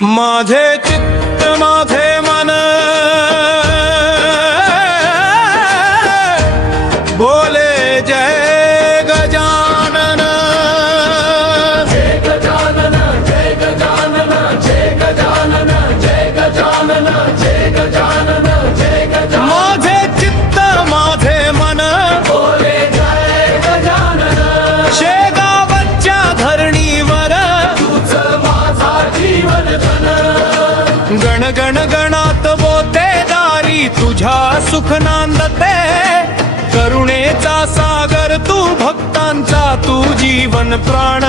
माझे चित्त माझे मन बोले जय गजानन जय गजानन जय गजानन जय गजानन जय गजानन जय गजानन जय गजानन माझे चित्त माझे मन बोले जय गजानन शेगावच्या धरणीवर तूच माझा जीवन गण गण गणात बोते दारी तुझ्या सुख नांदते करुणेचा सागर तू भक्तांचा तू जीवन प्राण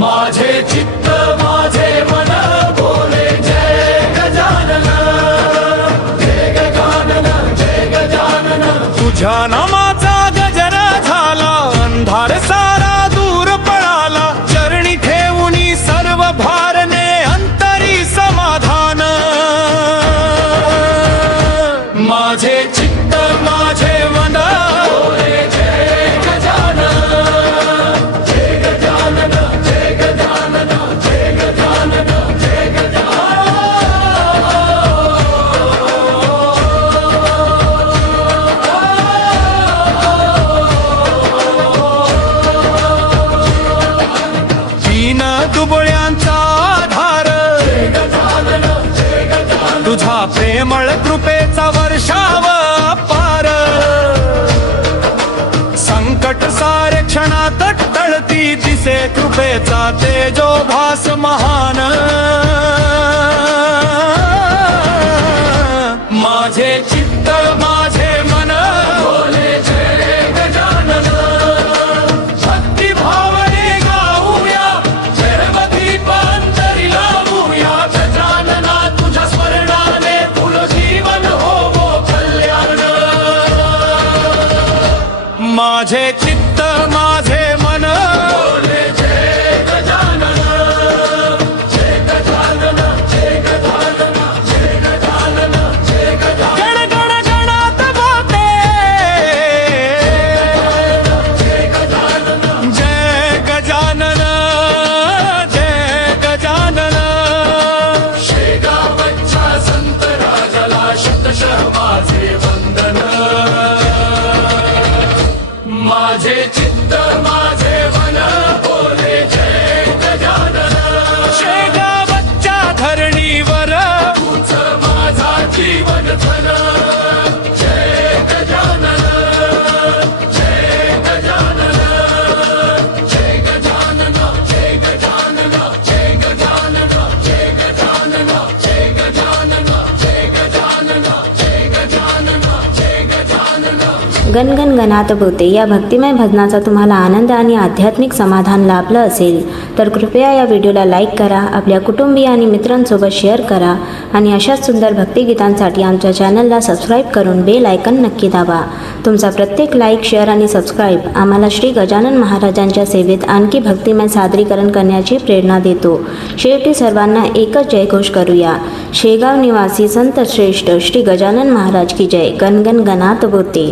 माझे चित्त माझे मन बोले जय गजानन जय गजानन जय गजानन तुझ्या नामाचा गजर झाला अंधार सारा दूर पळाला चरणी ठेवूनी सर्व भारने अंतरी समाधान माझे चित्त माझे मन बोले जय गजानन जय गजानन जय गजानन जय गजानन जय गजानन दीन दुबळ्यांचा आधार तुझा प्रेमळ कृपेचा वर्षाव पार संकट सारे क्षणात टळती दिसे कृपेचा तेजो भास महान माझे चित्त माझे मन बोले जय गजानन भक्ती भावने गाऊया जयवदीप अंतरी लावूया गजानना तुझ्या स्मरणाने फुल जीवन होवो कल्याण माझे चित्त माझे मन बोले जय गजानन जय गजानन जय गजानन जय गजानन जय गजानन गण गण गणात बोते जय गजानन जय गजानन जय गजानन शेगावच्या संत राजाला शतशः माझे वंदन माझे चित्त माझे मन बोले जय गजानन शेगावच्या धरणीवर तूच माझा जीवन धन जय गजानन जय गजानन जय गजानन जय गजानन जय गजानन जय गजानन जय गजानन जय गजानन जय गजानन जय गजानन गण गण गणात बोते या भक्तिमय भजनाचा तुम्हाला आनंद आणि आध्यात्मिक समाधान लाभलं असेल तर कृपया या व्हिडिओला लाईक करा, आपल्या कुटुंबीय आणि मित्रांसोबत शेअर करा आणि अशाच सुंदर भक्तिगीतांसाठी आमच्या चॅनलला सबस्क्राईब करून बेल आयकन नक्की दाबा. तुमचा प्रत्येक लाईक, शेअर आणि सबस्क्राईब आम्हाला श्री गजानन महाराजांच्या सेवेत आणखी भक्तिमय सादरीकरण करण्याची प्रेरणा देतो. शेवटी सर्वांना एकच जयघोष करूया. शेगाव निवासी संत श्रेष्ठ श्री गजानन महाराज की जय. गण गण गणात बोते.